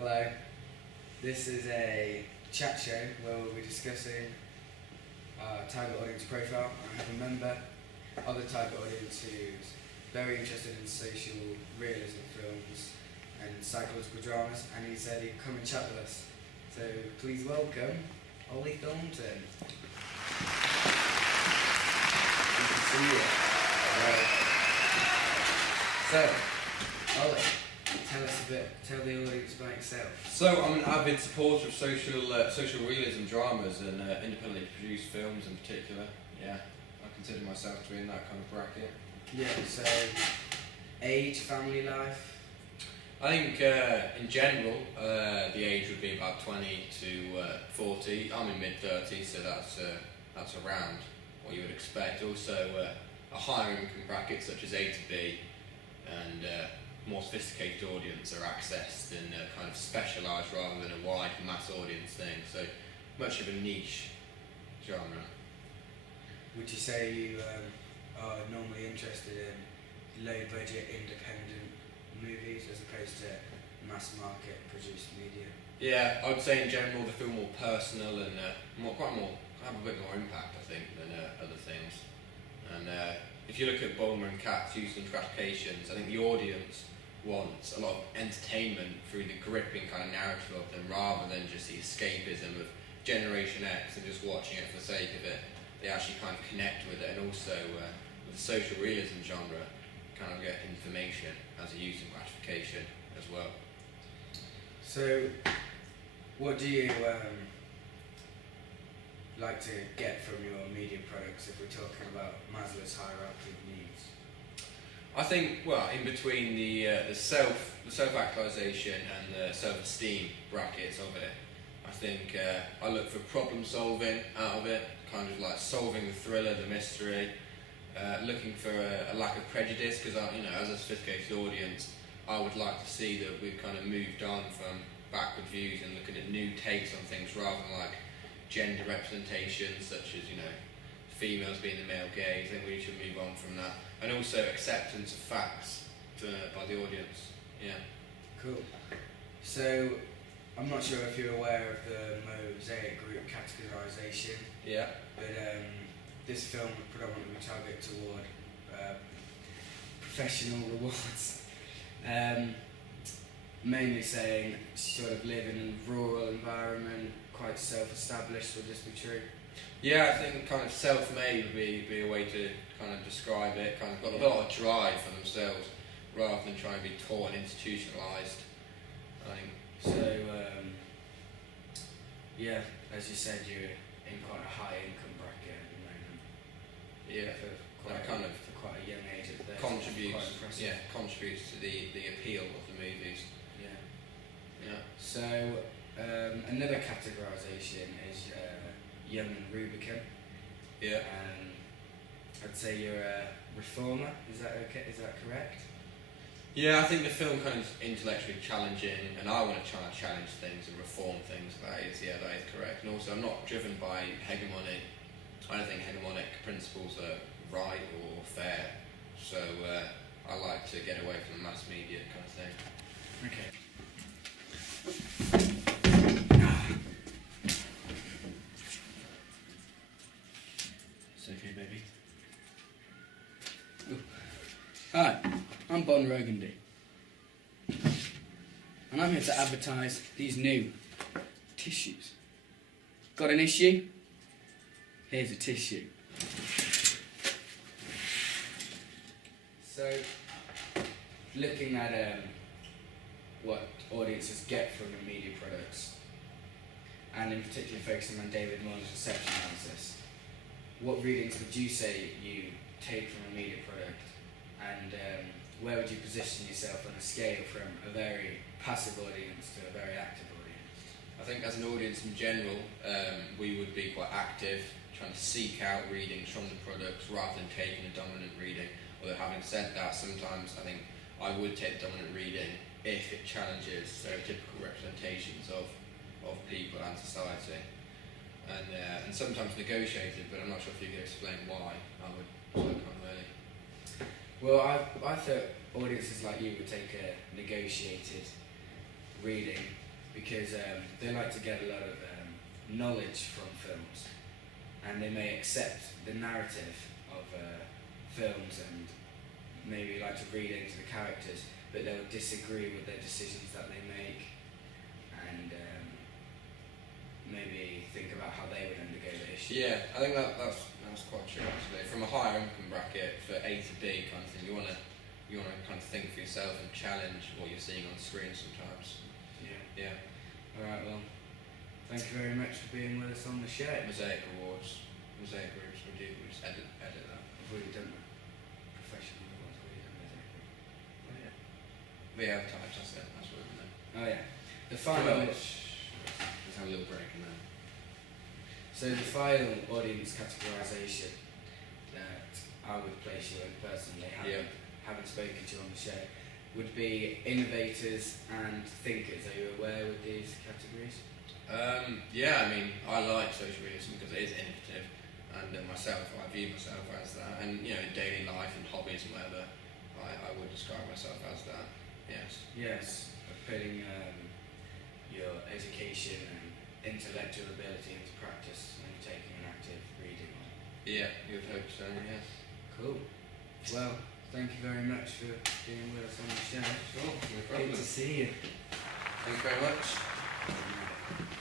Hello. This is a chat show where we'll be discussing our target audience profile. I have a member of the target audience who's very interested in social realism films and psychological dramas, and he said he'd come and chat with us. So please welcome Ollie Thornton. Good to see you. Right. So, Ollie, tell the audience about yourself. So I'm an avid supporter of social realism dramas and independently produced films in particular. Yeah, I consider myself to be in that kind of bracket. Yeah, so age, family life? I think in general the age would be about 20 to 40. I'm in mid-30s, so that's around what you would expect. Also a higher income bracket such as A to B, and more sophisticated audience are accessed and kind of specialised rather than a wide mass audience thing. So much of a niche genre. Would you say you are normally interested in low budget independent movies as opposed to mass market produced media? Yeah, I would say in general they feel more personal and have a bit more impact, I think, than other things. And if you look at Bulmer and Katz, Youth and Gratifications, I think the audience wants a lot of entertainment through the gripping kind of narrative of them, rather than just the escapism of Generation X and just watching it for the sake of it. They actually kind of connect with it, and also with the social realism genre, kind of get information as a youth and gratification as well. So, what do you like to get from your media products if we're talking about Maslow's hierarchy of needs? I think, well, in between the self-actualization and the self-esteem brackets of it, I think I look for problem solving out of it, kind of like solving the thriller, the mystery, looking for a lack of prejudice, because as a sophisticated audience, I would like to see that we've kind of moved on from backward views and looking at new takes on things, rather than like gender representation, such as females being the male gaze. I think we should move on from that, and also acceptance of facts by the audience. Yeah. Cool. So, I'm not sure if you're aware of the Mosaic Group categorisation. Yeah. But this film would predominantly target toward professional rewards. Mainly saying sort of live in a rural environment, quite self-established. Would this be true? Yeah, I think kind of self-made would be a way to kind of describe it. Kind of got a lot of drive for themselves, rather than trying to be taught and institutionalised. I think. So, yeah, as you said, you're in quite a high income bracket at the moment. Yeah, For quite a young age of 30. Contributes to the appeal of the movies. Yeah. So, another categorisation is young and Rubicon. Yeah. I'd say you're a reformer. Is that okay? Is that correct? Yeah, I think the film kind of is intellectually challenging, and I want to try and challenge things and reform things. That is correct. And also, I'm not driven by hegemony. I don't think hegemonic principles are right or fair. So I like to get away from the mass media kind of thing. Okay. It's okay, baby. Ooh. Hi, I'm Bon Rogandy, and I'm here to advertise these new tissues. Got an issue? Here's a tissue. So, looking at what audiences get from the media products, and in particular focusing on David Moore's reception analysis, what readings would you say you take from a media product, and where would you position yourself on a scale from a very passive audience to a very active audience? I think as an audience in general, we would be quite active, trying to seek out readings from the products rather than taking a dominant reading. Although having said that, sometimes I think I would take the dominant reading if it challenges stereotypical representations of people and society. And sometimes negotiated, but I'm not sure if you could explain why I would so come early. Well, I thought audiences like you would take a negotiated reading because they like to get a lot of knowledge from films, and they may accept the narrative of films and maybe like to read into the characters, but they'll disagree with their decisions that they make, and maybe think about how they would undergo the issue. Yeah, I think that's quite true actually. From a higher income bracket for A to B kind of thing, you wanna kind of think for yourself and challenge what you're seeing on screen sometimes. Yeah. Yeah. Alright, well, thank you very much for being with us on the show. Mosaic Awards, Mosaic Groups, we just edit that. I've already done that. Professional awards, I've already done those. Oh yeah. We have types, that's what we know. Oh yeah. The final. Let's have a little break and then. So the final audience categorisation that I would place you in personally, haven't spoken to you on the show, would be innovators and thinkers. Are you aware with these categories? Yeah, I mean, I like social realism because it is innovative, and I view myself as that, and you know, in daily life and hobbies and whatever, I would describe myself as that. Yes. Yes, putting your education and intellectual ability into practice and taking an active reading on. Yeah, you would hope so. Yeah. Cool. Well, thank you very much for being with us on the show. Sure, no Good problem. to see you. Thank you very much.